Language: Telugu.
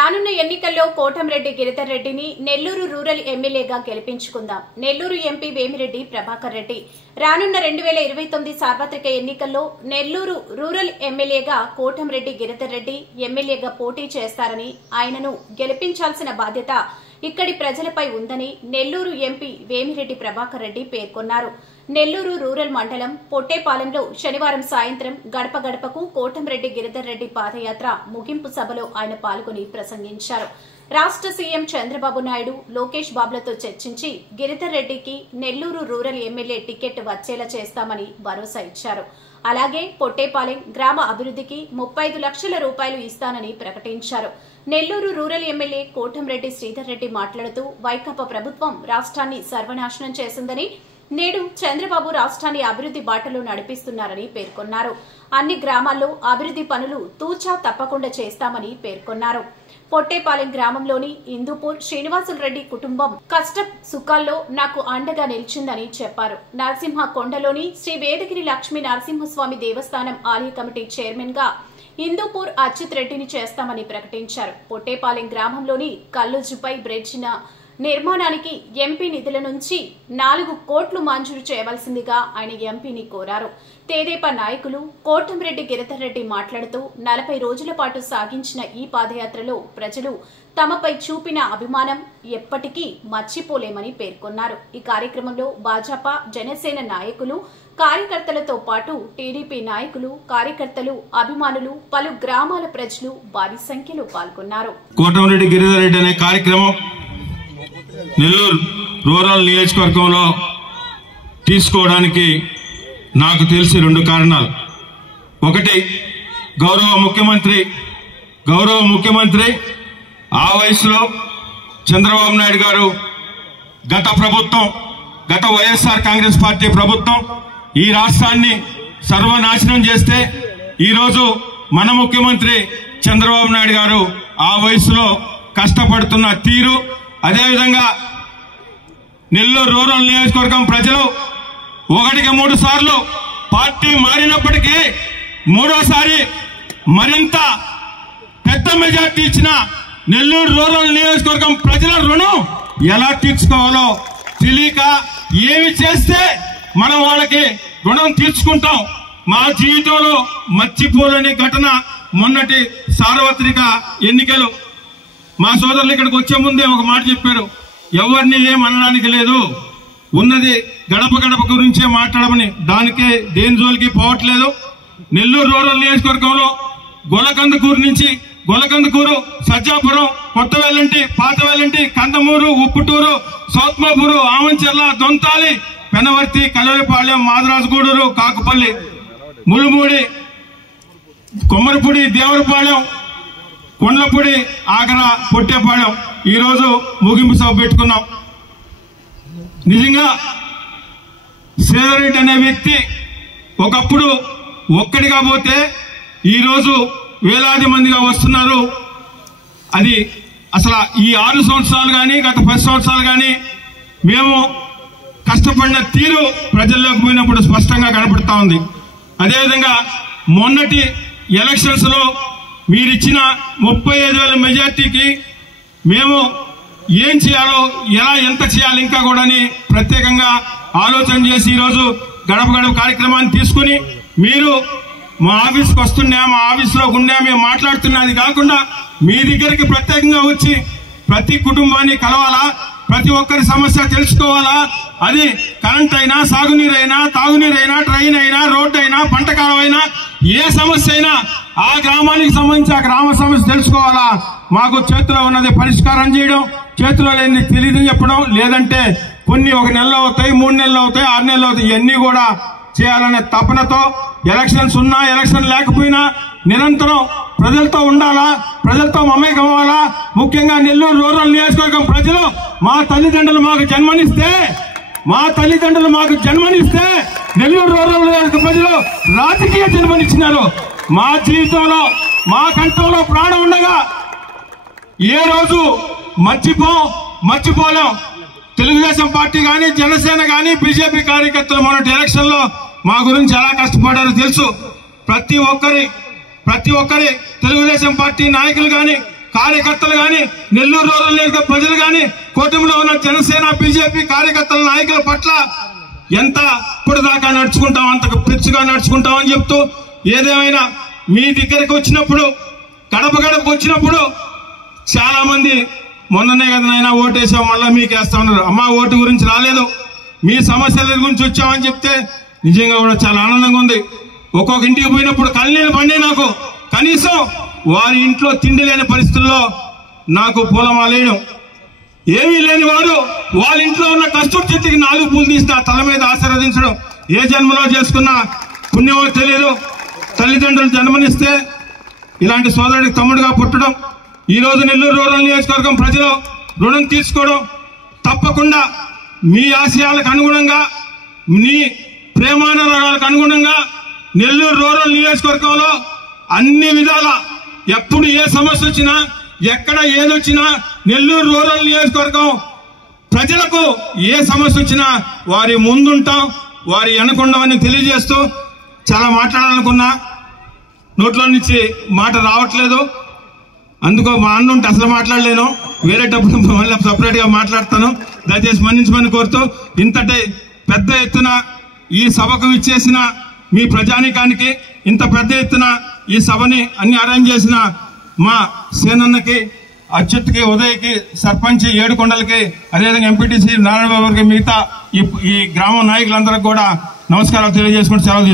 రానున్న ఎన్నికల్లో కోటంరెడ్డి గిరిధర్ రెడ్డిని నెల్లూరు రూరల్ ఎమ్మెల్యేగా గెలిపించుకుందాం. నెల్లూరు ఎంపీ వేమిరెడ్డి ప్రభాకర్ రెడ్డి రానున్న 2029 సార్వత్రిక ఎన్నికల్లో నెల్లూరు రూరల్ ఎమ్మెల్యేగా కోటంరెడ్డి గిరిధర్ రెడ్డి ఎమ్మెల్యేగా పోటీ చేస్తారని, ఆయనను గెలిపించాల్సిన బాధ్యత ఇక్కడి ప్రజలపై ఉందని నెల్లూరు ఎంపీ వేమిరెడ్డి ప్రభాకర్ రెడ్డి పేర్కొన్నారు. నెల్లూరు రూరల్ మండలం పొట్టేపాలెంలో శనివారం సాయంత్రం గడప గడపకు కోటంరెడ్డి గిరిధర్ రెడ్డి పాదయాత్ర ముగింపు సభలో ఆయన పాల్గొని ప్రసంగించారు. రాష్ట్ర సీఎం చంద్రబాబు నాయుడు, లోకేష్ బాబులతో చర్చించి గిరిధర్ రెడ్డికి నెల్లూరు రూరల్ ఎమ్మెల్యే టికెట్ వచ్చేలా చేస్తామని భరోసా ఇచ్చారు. అలాగే పొట్టేపాలెం గ్రామ అభివృద్ధికి 35 లక్షల రూపాయలు ఇస్తానని ప్రకటించారు. నెల్లూరు రూరల్ ఎమ్మెల్యే కోటంరెడ్డి శ్రీధర్ రెడ్డి మాట్లాడుతూ వైకాపా ప్రభుత్వం రాష్ట్రాన్ని సర్వనాశనం చేసిందని, నేడు చంద్రబాబు రాష్ట్రాన్ని అభివృద్ది బాటలో నడిపిస్తున్నారని పేర్కొన్నారు. అన్ని గ్రామాల్లో అభివృద్ది పనులు తూచా తప్పకుండా చేస్తామని పేర్కొన్నారు. పొట్టేపాలెం గ్రామంలోని ఇందూపూర్ శ్రీనివాసులరెడ్డి కుటుంబం కష్ట సుఖాల్లో నాకు అండగా నిలిచిందని చెప్పారు. నరసింహ కొండలోని శ్రీ వేదగిరి లక్ష్మీ నరసింహస్వామి దేవస్థానం ఆలయ కమిటీ చైర్మన్ గా ఇందూపూర్ అచ్యుత్ రెడ్డిని చేస్తామని ప్రకటించారు. పొట్టేపాలెం గ్రామంలోని కల్లుజుపై బ్రిడ్జ్ నిర్మాణానికి ఎంపీ నిధుల నుంచి 4 కోట్లు మంజూరు చేయవలసిందిగా ఆయన ఎంపీని కోరారు. తెదేపా నాయకులు కోటంరెడ్డి గిరిధర్ రెడ్డి మాట్లాడుతూ 40 రోజుల పాటు సాగించిన ఈ పాదయాత్రలో ప్రజలు తమపై చూపిన అభిమానం ఎప్పటికీ మర్చిపోలేమని పేర్కొన్నారు. ఈ కార్యక్రమంలో భాజపా, జనసేన నాయకులు, కార్యకర్తలతో పాటు టీడీపీ నాయకులు, కార్యకర్తలు, అభిమానులు, పలు గ్రామాల ప్రజలు భారీ సంఖ్యలో పాల్గొన్నారు. కోటంరెడ్డి గిరిధర్ రెడ్డి అనే కార్యక్రమం నెల్లూరు రూరల్ నియోజకవర్గంలో తీసుకోవడానికి నాకు తెలిసి 2 కారణాలు. ఒకటి, గౌరవ ముఖ్యమంత్రి ఆ వయసులో చంద్రబాబు నాయుడు గారు గత వైఎస్ఆర్ కాంగ్రెస్ పార్టీ ప్రభుత్వం ఈ రాష్ట్రాన్ని సర్వనాశనం చేస్తే ఈరోజు మన ముఖ్యమంత్రి చంద్రబాబు నాయుడు గారు ఆ వయసులో కష్టపడుతున్న తీరు, అదేవిధంగా నెల్లూరు రూరల్ నియోజకవర్గం ప్రజలు 1కి 3 సార్లు పార్టీ మారినప్పటికీ 3వసారి మరింత పెద్ద మెజార్టీ ఇచ్చిన నెల్లూరు రూరల్ నియోజకవర్గం ప్రజల రుణం ఎలా తీర్చుకోవాలో తెలియక ఏమి చేస్తే మనం వాళ్ళకి రుణం తీర్చుకుంటాం. మా జీవితంలో మర్చిపోలేని ఘటన మొన్నటి సార్వత్రిక ఎన్నికలు. మా సోదరులు ఇక్కడికి వచ్చే ముందే ఒక మాట చెప్పారు, ఎవరిని ఏమనడానికి లేదు, ఉన్నది గడప గడప గురించే మాట్లాడమని. దానికే దేని జోలికి పోవట్లేదు. నెల్లూరు రూరల్ నియోజకవర్గంలో గొలకందుకూరు, సజ్జాపురం, కొత్తవేలంటి, పాతవేలంటి, కందమూరు, ఉప్పుటూరు, సౌత్మాపూరు, ఆమంచెర్ల, దొంతాలి, పెనవర్తి, కలవపాలెం, మాదరాజుగూడూరు, కాకుపల్లి, ములుమూడి, కొమ్మరిపూడి, దేవరపాలెం, కొండలపూడి, ఆగర, పొట్టేపాలెం ఈరోజు ముగింపు సభ పెట్టుకున్నాం. నిజంగా శ్రీధర్ రెడ్డి అనే వ్యక్తి ఒకప్పుడు ఒక్కడిగా పోతే ఈరోజు వేలాది మందిగా వస్తున్నారు. అది అసలు ఈ 6 సంవత్సరాలు కానీ గత 10 సంవత్సరాలు కానీ మేము కష్టపడిన తీరు ప్రజల్లోకి పోయినప్పుడు స్పష్టంగా కనపడతా ఉంది. అదేవిధంగా మొన్నటి ఎలక్షన్స్ లో మీరిచ్చిన 35,000 మెజార్టీకి మేము ఏం చేయాలో, ఎంత చేయాలి ఇంకా కూడా ప్రత్యేకంగా ఆలోచన చేసి ఈరోజు గడప గడప కార్యక్రమాన్ని తీసుకుని మీరు మా ఆఫీస్కి వస్తున్నా, మా ఆఫీస్లో ఉన్నా, మేము మాట్లాడుతున్నది కాకుండా మీ దగ్గరికి ప్రత్యేకంగా వచ్చి ప్రతి కుటుంబాన్ని కలవాలా, ప్రతి ఒక్కరి సమస్య తెలుసుకోవాలా. అది కరెంట్ అయినా, సాగునీరైనా, తాగునీరైనా, ట్రైన్ అయినా, రోడ్డు అయినా, పంటకాలం అయినా, ఏ సమస్య అయినా ఆ గ్రామానికి సంబంధించి ఆ గ్రామ సమస్య తెలుసుకోవాలా. మాకు చేతిలో ఉన్నది పరిష్కారం చేయడం, చేతిలో లేని తెలియదని చెప్పడం, లేదంటే కొన్ని 1 నెలలో అవుతాయి, 3 నెలలు అవుతాయి, 6 నెలలు అవుతాయి, ఇవన్నీ కూడా చేయాలనే తపనతో ఎలక్షన్స్ ఉన్నా, ఎలక్షన్ లేకపోయినా నిరంతరం ప్రజలతో ఉండాలా, ప్రజలతో మమేకం అవ్వాలా. ముఖ్యంగా నెల్లూరు రూరల్ నియోజకవర్గం ప్రజలు మా తల్లిదండ్రులు మాకు జన్మనిస్తే నెల్లూరు రూరల్ నియోజకవర్గం ప్రజలు రాజకీయ జన్మనిచ్చినారు. మా జీవితంలో, మా కంఠంలో ప్రాణం ఉండగా ఏ రోజు మర్చిపోలేం. తెలుగుదేశం పార్టీ కానీ, జనసేన కానీ, బీజేపీ కార్యకర్తలు మొన్నటి ఎలక్షన్ లో మా గురించి ఎలా కష్టపడారో తెలుసు. ప్రతి ఒక్కరి తెలుగుదేశం పార్టీ నాయకులు కానీ, కార్యకర్తలు గాని, నెల్లూరు రూరల్ నియోజకవర్గ ప్రజలు గాని, కూటమిలో ఉన్న జనసేన, బీజేపీ కార్యకర్తల నాయకుల పట్ల ఎంత ఇప్పుడు దాకా నడుచుకుంటాం అంత పిచ్చిగా నడుచుకుంటాం అని చెప్తూ, ఏదేమైనా మీ దగ్గరకు వచ్చినప్పుడు, గడప గడపకు వచ్చినప్పుడు చాలా మంది మొన్ననే కదా నాయన ఓటేసాం మళ్ళా మీకు వేస్తా ఉన్నారు. అమ్మ ఓటు గురించి రాలేదు, మీ సమస్యల గురించి వచ్చామని చెప్తే నిజంగా కూడా చాలా ఆనందంగా ఉంది. ఒక్కొక్క ఇంటికి పోయినప్పుడు కళ్ళనీళ్ళు పండి నాకు కనీసం వారి ఇంట్లో తిండి లేని పరిస్థితుల్లో నాకు పూలమాలేయడం, ఏమీ లేని వారు వాళ్ళ ఇంట్లో ఉన్న కస్తూరి చెట్టుకి 4 పూలు తీసి నా తల మీద ఆశీర్వదించడం ఏ జన్మలో చేసుకున్న పుణ్యమో తెలియదు. తల్లిదండ్రులు జన్మనిస్తే ఇలాంటి సోదరుడికి తమ్ముడుగా పుట్టడం, ఈ రోజు నెల్లూరు రూరల్ నియోజకవర్గం ప్రజలు రుణం తీసుకోవడం, తప్పకుండా మీ ఆశయాలకు అనుగుణంగా, మీ ప్రేమానురాగాలకు అనుగుణంగా నెల్లూరు రూరల్ నియోజకవర్గంలో అన్ని విధాల ఎప్పుడు ఏ సమస్య వచ్చినా, ఎక్కడ ఏదొచ్చినా నెల్లూరు రూరల్ నియోజకవర్గం ప్రజలకు ఏ సమస్య వచ్చినా వారి ముందుంటాం, వారి వెనకుండమని తెలియజేస్తూ చాలా మాట్లాడాలనుకున్నా నోట్లో నుంచి మాట రావట్లేదు. అందుకో మా అన్న ఉంటే అసలు మాట్లాడలేను, వేరేటప్పుడు మళ్ళీ సపరేట్ గా మాట్లాడతాను. దయచేసి మన్నించమని కోరుతూ ఇంతటి పెద్ద ఎత్తున ఈ సభకు ఇచ్చేసిన మీ ప్రజానీకానికి, ఇంత పెద్ద ఎత్తున ఈ సభని అన్ని అరేంజ్ చేసిన మా సేనన్నకి, అచ్యుత్కి, ఉదయ్కి, సర్పంచ్ ఏడుకొండలకి, అదేవిధంగా ఎంపీటీసీ నారాయణ బాబు గారికి, మిగతా ఈ గ్రామ నాయకులందరికీ కూడా నమస్కారాలు తెలియజేసుకుంటూ సెలవు